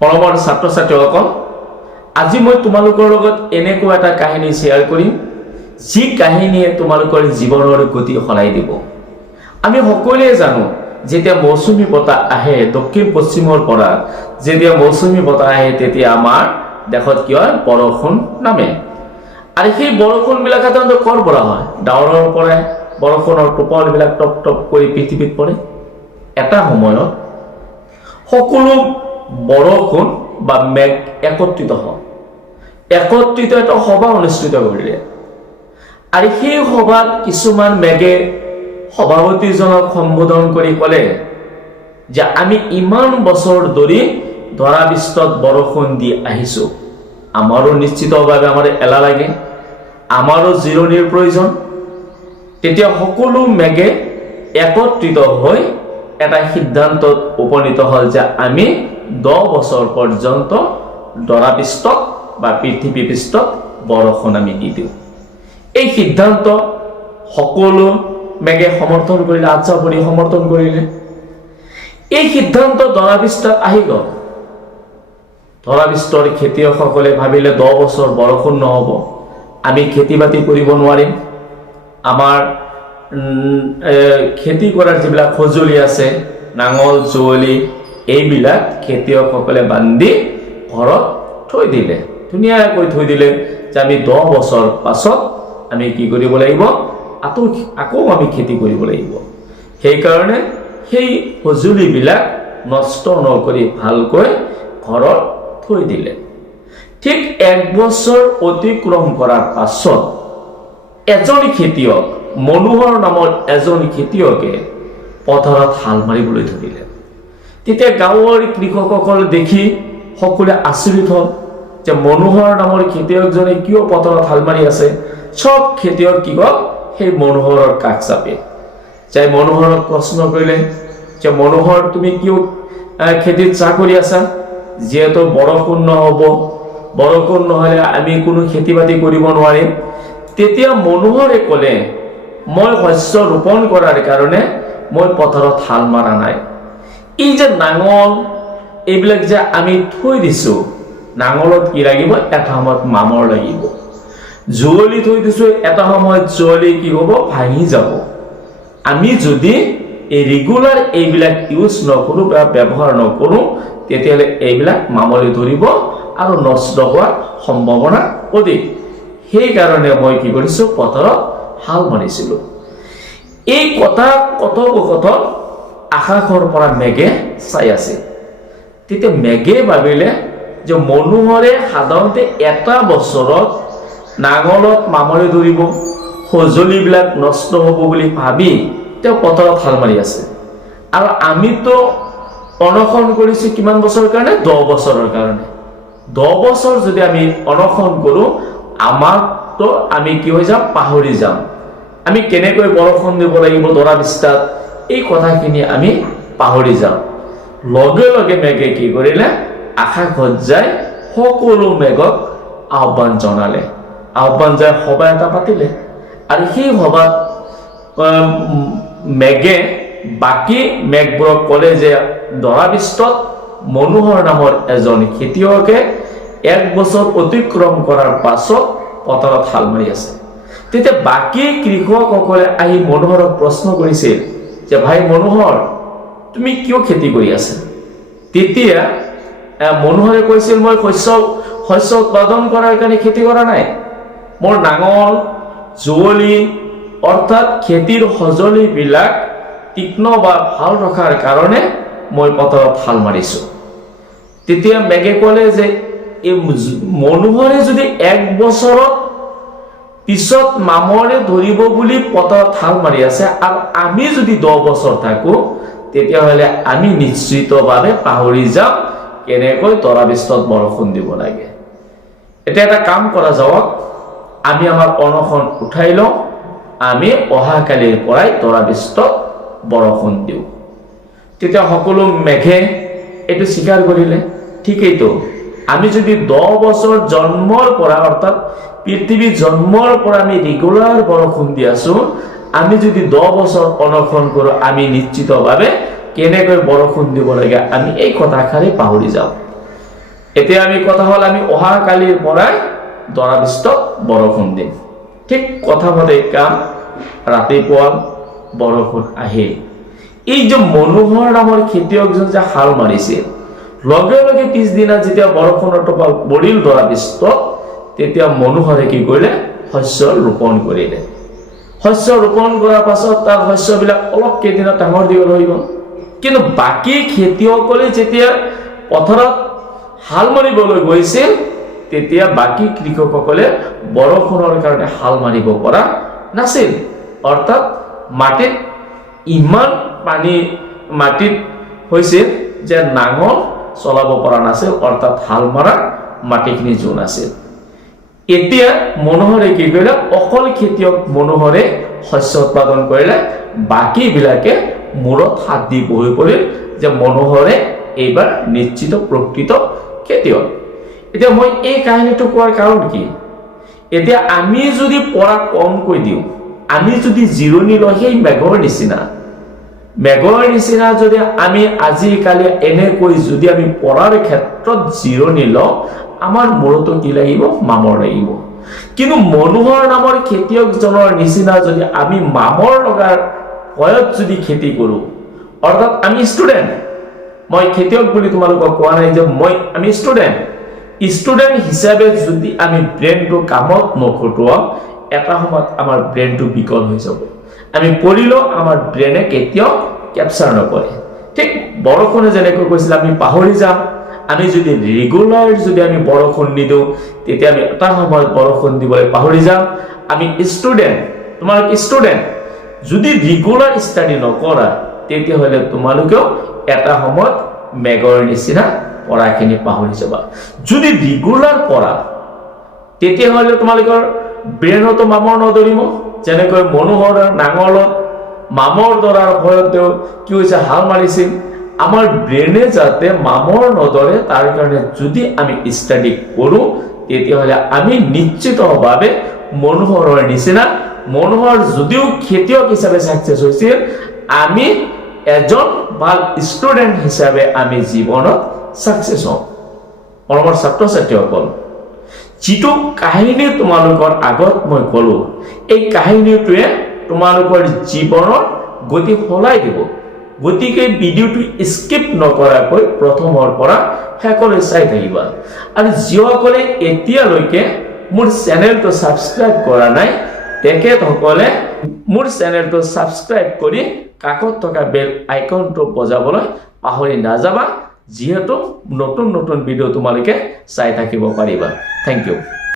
মৰমৰ ছাত্ৰ ছাত্ৰীসকল, আজি মই তোমালোকৰ লগত এনেকুৱা এটা কাহিনী শ্বেয়াৰ কৰিম যি কাহিনীয়ে তোমালোকৰ জীৱনৰ গতি সলাই দিব। আমি সকলোৱে জানো যেতিয়া মৌচুমী বতাহ আহে দক্ষিণ পশ্চিমৰ পৰা, যেতিয়া মৌচুমী বতাহ আহে তেতিয়া আমাৰ দেশত কি হয়, বৰষুণ নামে। আৰু সেই বৰষুণবিলাক সাধাৰণতে ক'ৰ পৰা হয়? ডাৱৰৰ পৰা বৰষুণৰ টোপালবিলাক টপ টপ কৰি পৃথিৱীত পৰে। এটা সময়ত সকলো বৰষুণ বা মেঘ একত্ৰিত হয়, একত্ৰিত এটা সভা অনুষ্ঠিত কৰিলে। আৰু সেই সভাত কিছুমান মেঘে সভাপতিজনক সম্বোধন কৰি ক'লে যে আমি ইমান বছৰ ধৰি ধৰা পৃষ্ঠত বৰষুণ দি আহিছো, আমাৰো নিশ্চিতভাৱে আমাৰ এলাহ লাগে, আমাৰো জিৰণিৰ প্ৰয়োজন। তেতিয়া সকলো মেঘে একত্ৰিত হৈ এটা সিদ্ধান্তত উপনীত হ'ল যে আমি 10 বছৰ পৰ্যন্ত ধৰা পৃষ্ঠত বা পৃথিৱী পৃষ্ঠত বৰষুণ আমি দি দিওঁ। এই সিদ্ধান্ত সকলো মেঘে সমৰ্থন কৰিলে, আচ্ছা বুলি সমৰ্থন কৰিলে। এই সিদ্ধান্ত ধৰা পৃষ্ঠত আহি গ'ল। ধৰা পৃষ্ঠৰ খেতিয়কসকলে ভাবিলে 10 বছৰ বৰষুণ নহ'ব, আমি খেতি বাতি কৰিব নোৱাৰিম, আমাৰ খেতি কৰাৰ যিবিলাক সঁজুলি আছে, নাঙল যুঁৱলি, এইবিলাক খেতিয়কসকলে বান্ধি ঘৰত থৈ দিলে, ধুনীয়াকৈ থৈ দিলে যে আমি 10 বছৰ পাছত আমি কি কৰিব লাগিব, আকৌ আমি খেতি কৰিব লাগিব। সেইকাৰণে সেই সঁজুলিবিলাক নষ্ট নকৰি ভালকৈ ঘৰত থৈ দিলে। ঠিক 1 বছৰ অতিক্ৰম কৰাৰ পাছত এজন খেতিয়ক, মনোহৰ নামৰ এজন খেতিয়কে পথাৰত হাল মাৰিবলৈ ধৰিলে। তেতিয়া গাঁৱৰ কৃষকসকল দেখি সকলোৱে আচৰিত হ'ল যে মনোহৰ নামৰ খেতিয়কজনে কিয় পথাৰত হাল মাৰি আছে। চব খেতিয়ক কি হ'ল, সেই মনোহৰৰ কাষ চাপে যাই মনোহৰক প্ৰশ্ন কৰিলে যে মনোহৰ, তুমি কিয় খেতিত চাহ কৰি আছা? যিহেতু বৰষুণ নহ'ব, বৰষুণ নহ'লে আমি কোনো খেতি বাতি কৰিব নোৱাৰিম। তেতিয়া মনোহৰে ক'লে, মই শস্য ৰোপণ কৰাৰ কাৰণে মই পথাৰত হাল মাৰা নাই। এই যে নাঙল এইবিলাক যে আমি থৈ দিছো, নাঙলত কি লাগিব, এটা সময়ত মামৰ লাগিব। যুঁৱলি থৈ দিছো, এটা সময়ত যুঁৱলি কি হ'ব, ভাঙি যাব। আমি যদি এই ৰেগুলাৰ এইবিলাক ইউজ নকৰোঁ বা ব্যৱহাৰ নকৰোঁ, তেতিয়াহ'লে এইবিলাক মামলি ধৰিব আৰু নষ্ট হোৱাৰ সম্ভাৱনা অধিক। সেইকাৰণে মই কি কৰিছোঁ, পথাৰত হাল মাৰিছিলোঁ। এই কথোপকথন আকাশৰ পৰা মেঘে চাই আছে। তেতিয়া মেঘে ভাবিলে যে মনোহৰে সাধাৰণতে এটা বছৰত নাঙলত মামলি ধৰিব, সঁজুলিবিলাক নষ্ট হ'ব বুলি ভাবি তেওঁ পথাৰত হাল মাৰি আছে। আৰু আমিতো অনশন কৰিছোঁ কিমান বছৰৰ কাৰণে? 10 বছৰৰ কাৰণে। 10 বছৰ যদি আমি অনশন কৰোঁ, আমাকতো আমি কি হৈ যাম, পাহৰি যাম। আমি কেনেকৈ বৰষুণ দিব লাগিব ধৰা পৃষ্ঠত, এই কথাখিনি আমি পাহৰি যাম। লগে লগে মেঘে কি কৰিলে, আকাশত যায় সকলো মেঘক আহ্বান জনালে। আহ্বান যায় সভা এটা পাতিলে। আৰু সেই সভাত মেঘে বাকী মেঘবোৰক ক'লে যে ধৰা পৃষ্ঠত মনোহৰ নামৰ এজন খেতিয়কে 1 বছৰ অতিক্ৰম কৰাৰ পাছত পথাৰত হাল মাৰি আছে। তেতিয়া বাকী কৃষকসকলে আহি মনোহৰক প্ৰশ্ন কৰিছিল যে ভাই মনোহৰ, তুমি কিয় খেতি কৰি আছা? তেতিয়া মনোহৰে কৈছিল, মই শস্য উৎপাদন কৰাৰ কাৰণে খেতি কৰা নাই, মোৰ নাঙল যুঁৱলি অৰ্থাৎ খেতিৰ সঁজুলিবিলাক তীক্ষ্ণ বা ভাল ৰখাৰ কাৰণে মই পথাৰত হাল মাৰিছোঁ। তেতিয়া মেঘে ক'লে যে এই মনোহৰে যদি 1 বছৰত পিছত মামৰে ধৰিব বুলি পথাৰত হাল মাৰি আছে, আৰু আমি যদি 10 বছৰ থাকোঁ, তেতিয়াহ'লে আমি নিশ্চিতভাৱে পাহৰি যাম কেনেকৈ ধৰা পৃষ্ঠত বৰষুণ দিব লাগে। এতিয়া এটা কাম কৰা যাওক, আমি আমাৰ অনশন উঠাই লওঁ, আমি অহাকালিৰ পৰাই ধৰা পৃষ্ঠত বৰষুণ দিওঁ। তেতিয়া সকলো মেঘে এইটো স্বীকাৰ কৰিলে, ঠিকেইতো, আমি যদি 10 বছৰ জন্মৰ পৰা অৰ্থাৎ পৃথিৱী জন্মৰ পৰা আমি ৰেগুলাৰ বৰষুণ দি আছোঁ, আমি যদি 10 বছৰ অনশন কৰোঁ, আমি নিশ্চিতভাৱে কেনেকৈ বৰষুণ দিব লাগে আমি এই কথাষাৰি পাহৰি যাওঁ। এতিয়া আমি কথা হ'ল আমি অহা কালিৰ পৰাই দৰাবিষ্টত বৰষুণ দিম। ঠিক কথা মতে কাম ৰাতিপুৱা বৰষুণ আহিল। এই যে মনোহৰ নামৰ খেতিয়কজন যে হাল মাৰিছিল, লগে লগে পিছদিনা যেতিয়া বৰষুণৰ টোপাল পৰিল দৰাবিষ্টত, তেতিয়া মনোহৰে কি কৰিলে? শস্য ৰোপণ কৰিলে। শস্য ৰোপণ কৰাৰ পাছত তাৰ শস্যবিলাক অলপ কেইদিনত ডাঙৰ দীঘল হৈ গ'ল। কিন্তু বাকী খেতিয়কসকলে যেতিয়া পথাৰত হাল মাৰিবলৈ গৈছিল, তেতিয়া বাকী কৃষকসকলে বৰষুণৰ কাৰণে হাল মাৰিব পৰা নাছিল। অৰ্থাৎ মাটিত ইমান পানী মাটিত হৈছিল যে নাঙল চলাব পৰা নাছিল, অৰ্থাৎ হাল মৰা মাটিখিনি জোন আছিল। এতিয়া মনোহৰে কি কৰিলে? অকল খেতিয়ক মনোহৰে শস্য উৎপাদন কৰিলে, বাকীবিলাকে মূৰত হাত দি বহি পৰিল যে মনোহৰে এইবাৰ নিশ্চিত প্ৰকৃত খেতিয়ক। এতিয়া মই এই কাহিনীটো কোৱাৰ কাৰণ কি? এতিয়া আমি যদি পঢ়া কমকৈ দিওঁ, আমি যদি জিৰণি লওঁ সেই মেঘৰ নিচিনা যদি আমি আজিকালি এনেকৈ যদি আমি পঢ়াৰ ক্ষেত্ৰত জিৰণি লওঁ, আমাৰ মূৰতো কি লাগিব? মামৰ লাগিব। কিন্তু মনোহৰ নামৰ খেতিয়কজনৰ নিচিনা যদি আমি মামৰ লগাৰ ভয়ত যদি খেতি কৰোঁ, অৰ্থাৎ আমি ষ্টুডেণ্ট, মই খেতিয়ক বুলি তোমালোকক কোৱা নাই যে আমি ষ্টুডেণ্ট হিচাপে যদি আমি ব্ৰেইনটো কামত নখটুৱাওঁ, এটা সময়ত আমাৰ ব্ৰেইনটো বিকল হৈ যাব। আমি পঢ়িলেও আমাৰ ব্ৰেইনে কেতিয়াও কেপচাৰ নকৰে। ঠিক বৰষুণে যেনেকৈ কৈছিল আমি পাহৰি যাম। আমি যদি ৰেগুলাৰ যদি আমি বৰষুণ নিদিওঁ, তেতিয়া আমি এটা সময়ত বৰষুণ দিবলৈ পাহৰি যাম। আমি তোমালোক ষ্টুডেণ্ট যদি ৰেগুলাৰ ষ্টাডি নকৰা, তেতিয়াহ'লে তোমালোকেও এটা সময়ত মেঘৰ নিচিনা পঢ়াখিনি পাহৰি যাবা। যদি ৰেগুলাৰ পঢ়া, তেতিয়াহ'লে তোমালোকৰ ব্ৰেইনতো মামৰ নধৰিব। যেনেকৈ মনোহৰৰ নাঙলত মামৰ ধৰাৰ ভয়ত কি হৈছে? হাল মাৰিছিল। আমাৰ ব্ৰেইনে যাতে মামৰ নধৰে তাৰ কাৰণে যদি আমি ষ্টাডি কৰোঁ, তেতিয়াহ'লে আমি নিশ্চিতভাৱে মনোহৰৰ নিচিনা, মনোহৰ যদিও খেতিয়ক হিচাপে ছাকচেছ হৈছিল, আমি এজন ভাল ষ্টুডেণ্ট হিচাপে আমি জীৱনত ছাকচেছ হ'ম। মৰমৰ ছাত্ৰ ছাত্ৰীসকল, যিটো কাহিনী তোমালোকৰ আগত মই ক'লো, এই কাহিনীটোৱে তোমালোকৰ জীৱনৰ গতি সলাই দিব। গতিকে ভিডিঅ'টো স্কিপ নকৰাকৈ প্ৰথমৰ পৰা শেষলৈ চাই থাকিবা। আৰু যিসকলে এতিয়ালৈকে মোৰ চেনেলটো ছাবস্ক্ৰাইব কৰা নাই, তেখেতসকলে মোৰ চেনেলটো ছাবস্ক্ৰাইব কৰি কাষত থকা বেল আইকনটো বজাবলৈ পাহৰি নাযাবা, যিহেতু নতুন ভিডিঅ' তোমালোকে চাই থাকিব পাৰিবা। Thank U.